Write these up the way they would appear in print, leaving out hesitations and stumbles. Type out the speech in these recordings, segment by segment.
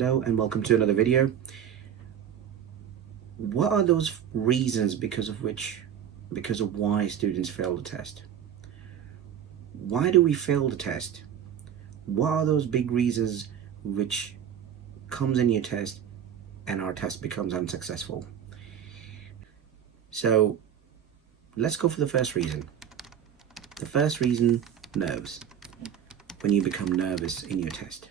Hello and welcome to another video. What are those reasons because of why students fail the test? Why do we fail the test? What are those big reasons which comes in your test and our test becomes unsuccessful? So let's go for the first reason. The first reason, nerves. When you become nervous in your test.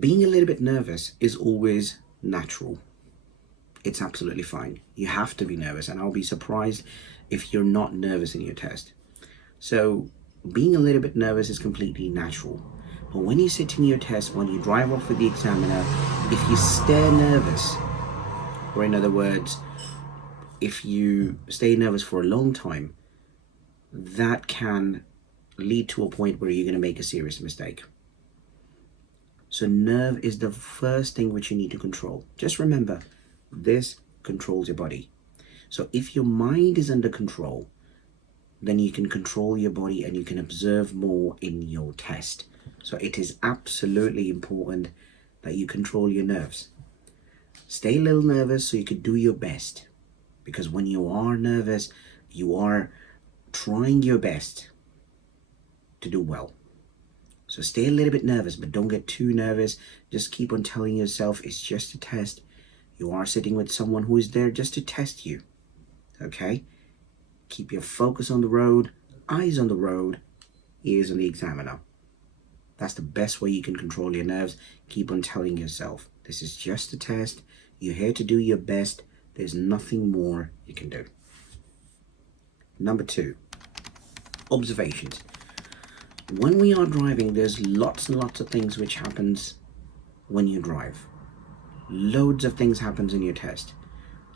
Being a little bit nervous is always natural. It's absolutely fine. You have to be nervous, and I'll be surprised if you're not nervous in your test. So being a little bit nervous is completely natural. But when you sit in your test, when you drive off with the examiner, if you stay nervous, or in other words, if you stay nervous for a long time, that can lead to a point where you're going to make a serious mistake. So nerve is the first thing which you need to control. Just remember, this controls your body. So if your mind is under control, then you can control your body and you can observe more in your test. So it is absolutely important that you control your nerves. Stay a little nervous so you can do your best. Because when you are nervous, you are trying your best to do well. So stay a little bit nervous, but don't get too nervous. Just keep on telling yourself it's just a test. You are sitting with someone who is there just to test you. Okay? Keep your focus on the road, eyes on the road, ears on the examiner. That's the best way you can control your nerves. Keep on telling yourself, this is just a test. You're here to do your best. There's nothing more you can do. Number 2, observations. When we are driving, there's lots and lots of things which happens when you drive. Loads of things happens in your test.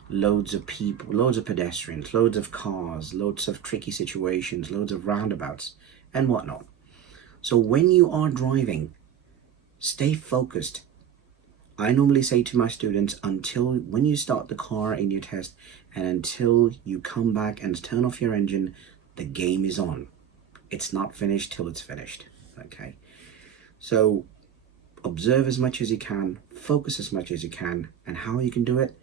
Loads of people, loads of pedestrians, loads of cars, loads of tricky situations, loads of roundabouts and whatnot. So when you are driving, stay focused. I normally say to my students, until when you start the car in your test and until you come back and turn off your engine, the game is on. It's not finished till it's finished. Okay, so observe as much as you can, focus as much as you can, and how you can do it,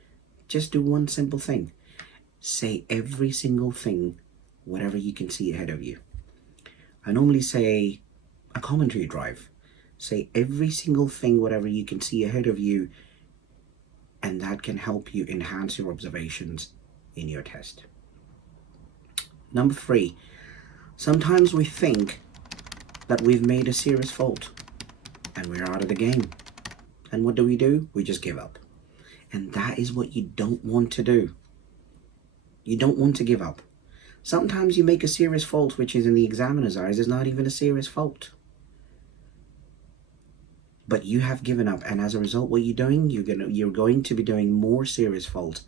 just do one simple thing. Say every single thing, whatever you can see ahead of you. I normally say a commentary drive. Say every single thing, whatever you can see ahead of you, and that can help you enhance your observations in your test. Number 3, sometimes we think that we've made a serious fault and we're out of the game. And what do? We just give up. And that is what you don't want to do. You don't want to give up. Sometimes you make a serious fault, which is in the examiner's eyes is not even a serious fault. But you have given up, and as a result, what you're doing, you're going to be doing more serious fault,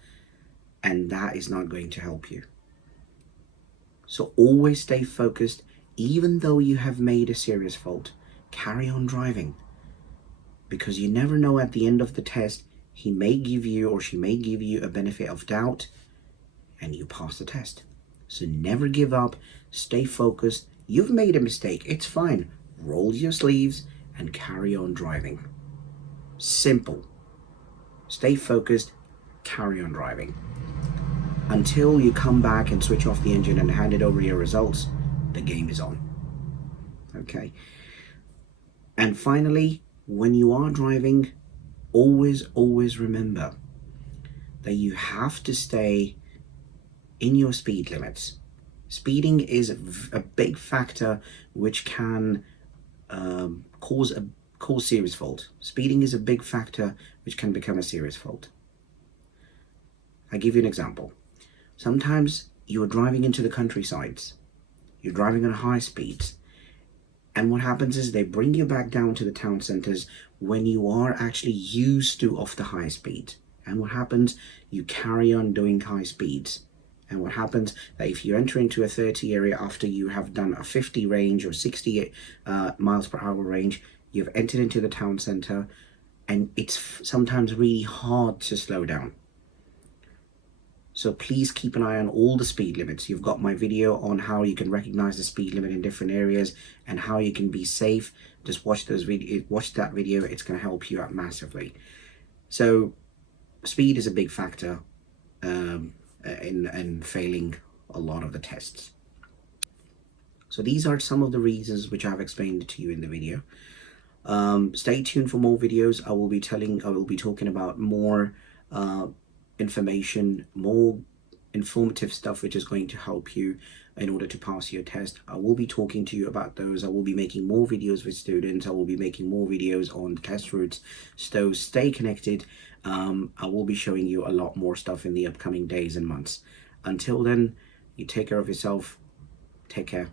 and that is not going to help you. So always stay focused. Even though you have made a serious fault, carry on driving, because you never know, at the end of the test, he may give you or she may give you a benefit of doubt and you pass the test. So never give up. Stay focused. You've made a mistake. It's fine. Roll your sleeves and carry on driving. Simple. Stay focused. Carry on driving. Until you come back and switch off the engine and hand it over your results, the game is on. Okay. And finally, when you are driving, always remember that you have to stay in your speed limits. Speeding is a big factor which can cause serious fault. Speeding is a big factor which can become a serious fault. I give you an example. Sometimes you're driving into the countrysides. You're driving on high speeds. And what happens is they bring you back down to the town centers when you are actually used to off the high speed. And what happens? You carry on doing high speeds. And what happens that if you enter into a 30 area after you have done a 50 range or 60 miles per hour range, you've entered into the town center, and it's sometimes really hard to slow down. So please keep an eye on all the speed limits. You've got my video on how you can recognize the speed limit in different areas and how you can be safe. Just watch that video. It's going to help you out massively. So speed is a big factor in failing a lot of the tests. So these are some of the reasons which I've explained to you in the video. Stay tuned for more videos. I will be talking about more information, more informative stuff which is going to help you in order to pass your test. I will be talking to you about those. I will be making more videos with students. I will be making more videos on test routes. So stay connected. I will be showing you a lot more stuff in the upcoming days and months. Until then, you take care of yourself. Take care.